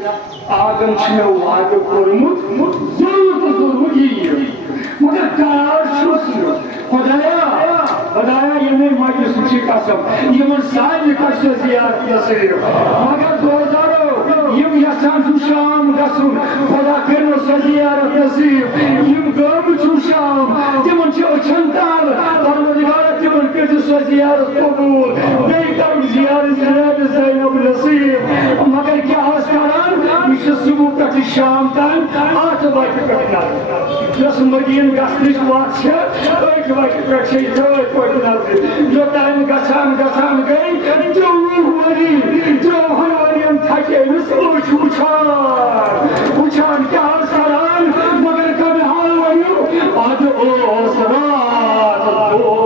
आदम में वाद कोर्मुत जरूर यी मगर कार खुदाया खुदाया यमें माजी सुची कसम यमन सारे कस जियारत नसीब मगर दोजारो यम यसान छु शाम गसुन खुदा करनो जियारत नसीब यम गम छु शाम तिमन छु अछंताल परवरदिगार तिमन कर जियारत कबूल बेतम जियारत ज़ैनब नसीब मगर क्या हस करान इस सुबह तक शाम तक 8 बजे तक जस मदीन गस्त्रिच बात छे 8 बजे तक छे थोय पटना जो टाइम गछान गई जो वरी जो हमारी हम थके उछ उछान क्या हस करान मगर कभी हाल वयो आज ओ सरात ओ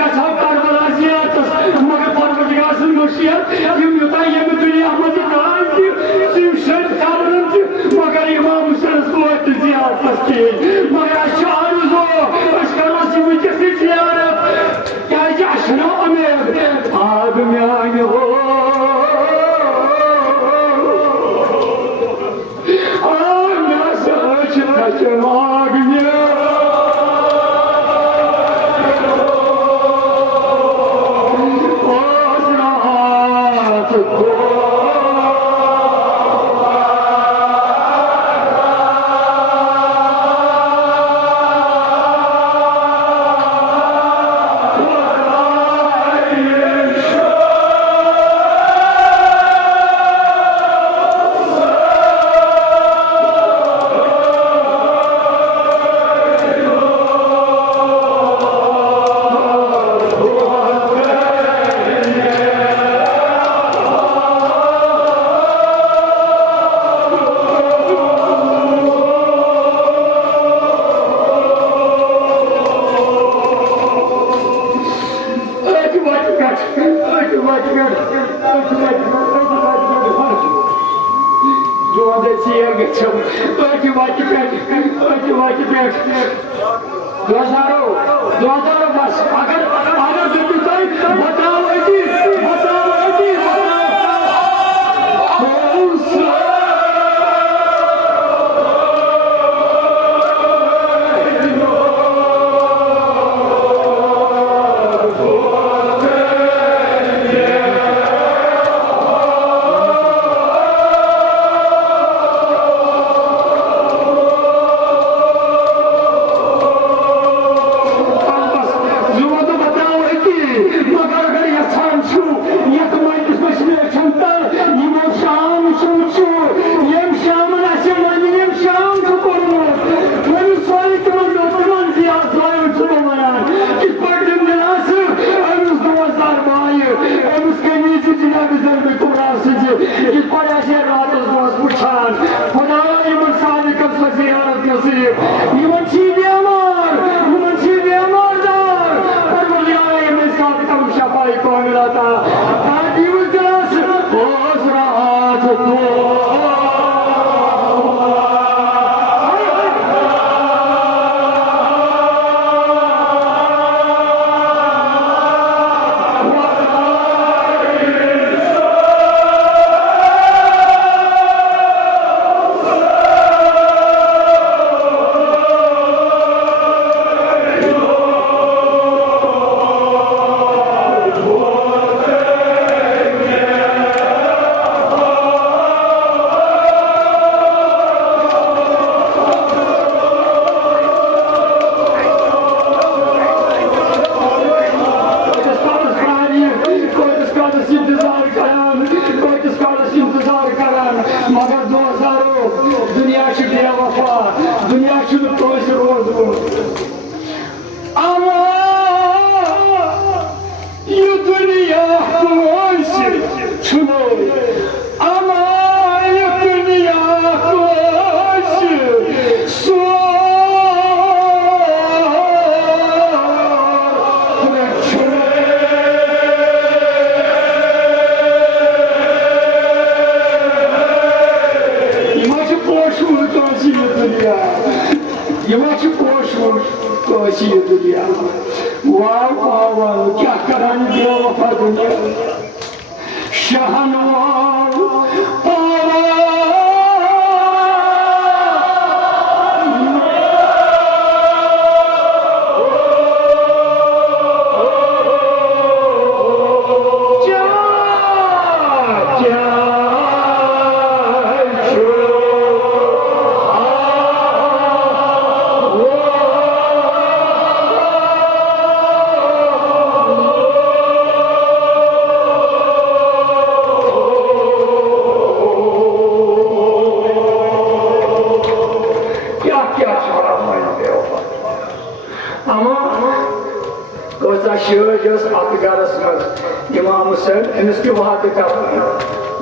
गसा करबला जियात मगर परवरदिगार सुन वसियत यम युता यम दुनिया मज करान कि सिम शर करन कि मगर इमाम हुसैन सोत जियात के मगर अशार जो अशकरा सिम के जियारत क्या अशना अमेर आग में आए हो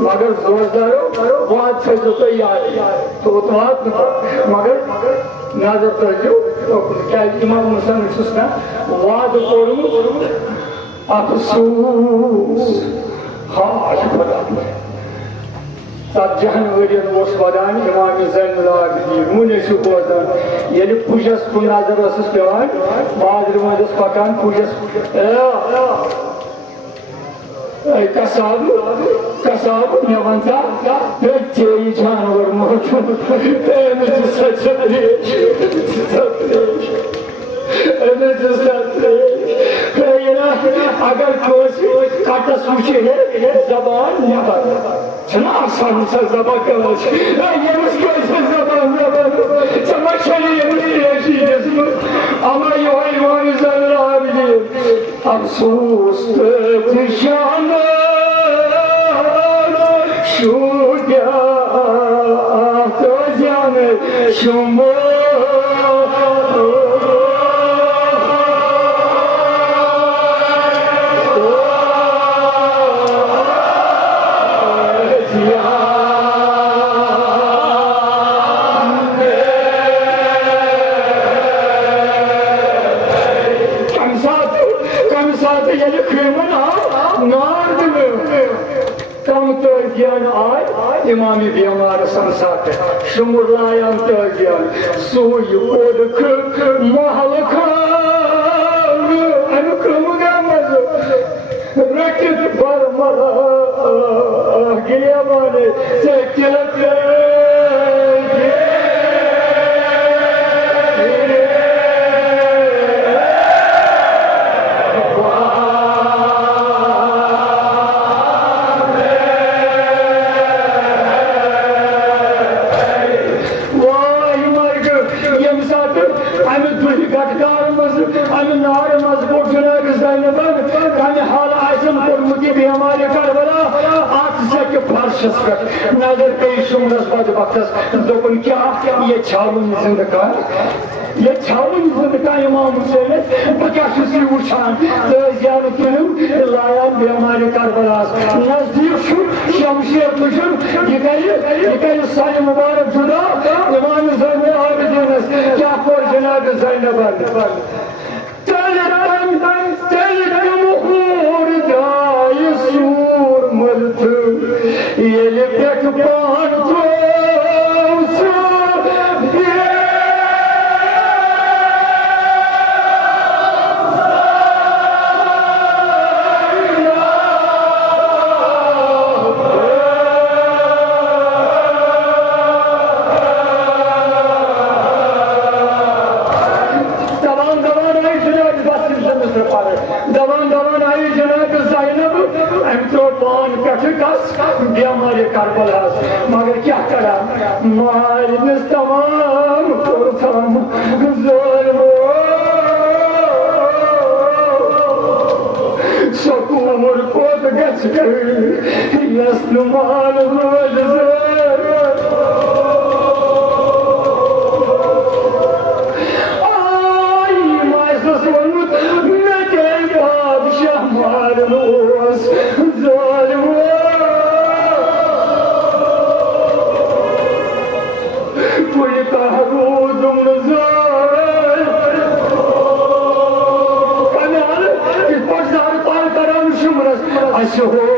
मगर जोरदारो बात तो याद तो मगर नजर तो क्या इमाम मुसन सुस्ना वाद कोरमु अफसोस हाश खुदा तजहन वरियन वोस वदान इमाम ज़ैनुल आबिदीन मुनिसु बोजान येलि पुजस कुन नजर ओसुस पेवान बादर मदस पकान पुजस कसाब नेवंता ते जानवर मोचन अगर कटस वुचे जबान नबर छना आसान सा जबान कर ये मुश्किल से जबान चमा चली ऐसी जिस्म अमा यो इमाम ज़ैनुल आबिदीन अफसोस शान शुद्या तो जान शुमो इमाम बीमार संसार शुमुलायम तजियान सुई ओद महल अनुक्रमगमज रकित बरमल गियामाने से किलत नजर पे शुमरस बद वक्तस दोपन क्या ये छावन जिंदगान ये छावन जिंदगान इमाम हुसैन बक्या सुसी उछान तो जान तुम लायान बेमार करबलास नजदीक छु शमशेर तुझुन ये कई साल मुबारक जुदा इमाम ज़ैनुल आबिदीन क्या पर जनाब ज़ैनब मुहूर दाय सूर मलत ये लिपट पान को मगर क्या करा मालिस तमाम सकूर कोत गच यस्नुमाल आई माइसस वनुत मैं के बादशाह मारनोस ज़ालिम हो